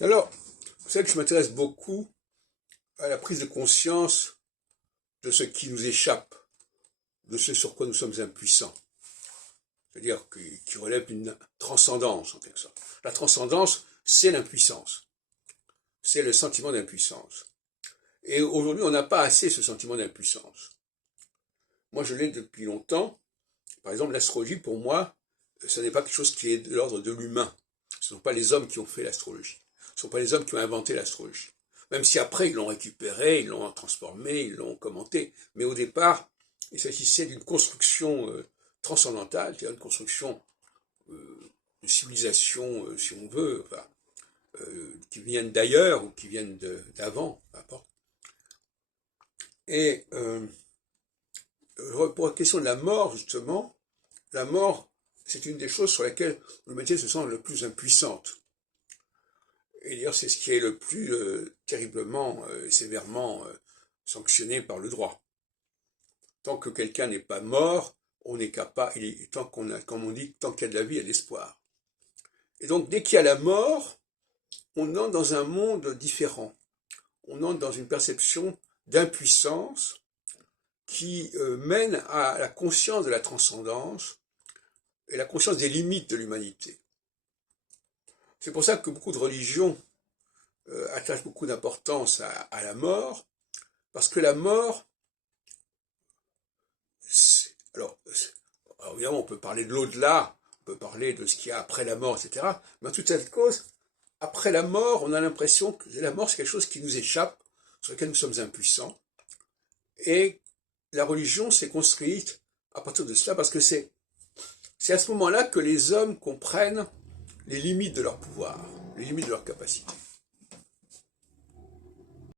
Alors, vous savez que je m'intéresse beaucoup à la prise de conscience de ce qui nous échappe, de ce sur quoi nous sommes impuissants. C'est-à-dire qui relève d'une transcendance, en quelque sorte. La transcendance, c'est l'impuissance. C'est le sentiment d'impuissance. Et aujourd'hui, on n'a pas assez ce sentiment d'impuissance. Moi, je l'ai depuis longtemps. Par exemple, l'astrologie, pour moi, ce n'est pas quelque chose qui est de l'ordre de l'humain. Ce ne sont pas les hommes qui ont fait l'astrologie. Ce ne sont pas les hommes qui ont inventé l'astrologie. Même si après, ils l'ont récupéré, ils l'ont transformé, ils l'ont commenté. Mais au départ, il s'agissait d'une construction transcendantale, c'est-à-dire une construction de civilisation, si on veut, enfin, qui viennent d'ailleurs ou qui viennent d'avant, peu importe. Et pour la question de la mort, justement, la mort, c'est une des choses sur lesquelles l'humanité se sent le plus impuissante. Et d'ailleurs, c'est ce qui est le plus terriblement et sévèrement sanctionné par le droit. Tant que quelqu'un n'est pas mort, on est capable, tant qu'on a, comme on dit, tant qu'il y a de la vie, il y a de l'espoir. Et donc, dès qu'il y a la mort, on entre dans un monde différent. On entre dans une perception d'impuissance qui mène à la conscience de la transcendance et la conscience des limites de l'humanité. C'est pour ça que beaucoup de religions attachent beaucoup d'importance à la mort, parce que la mort, alors évidemment on peut parler de l'au-delà, on peut parler de ce qu'il y a après la mort, etc. Mais en toute cette cause, après la mort, on a l'impression que la mort c'est quelque chose qui nous échappe, sur lequel nous sommes impuissants, et la religion s'est construite à partir de cela, parce que c'est à ce moment-là que les hommes comprennent les limites de leur pouvoir, les limites de leur capacité.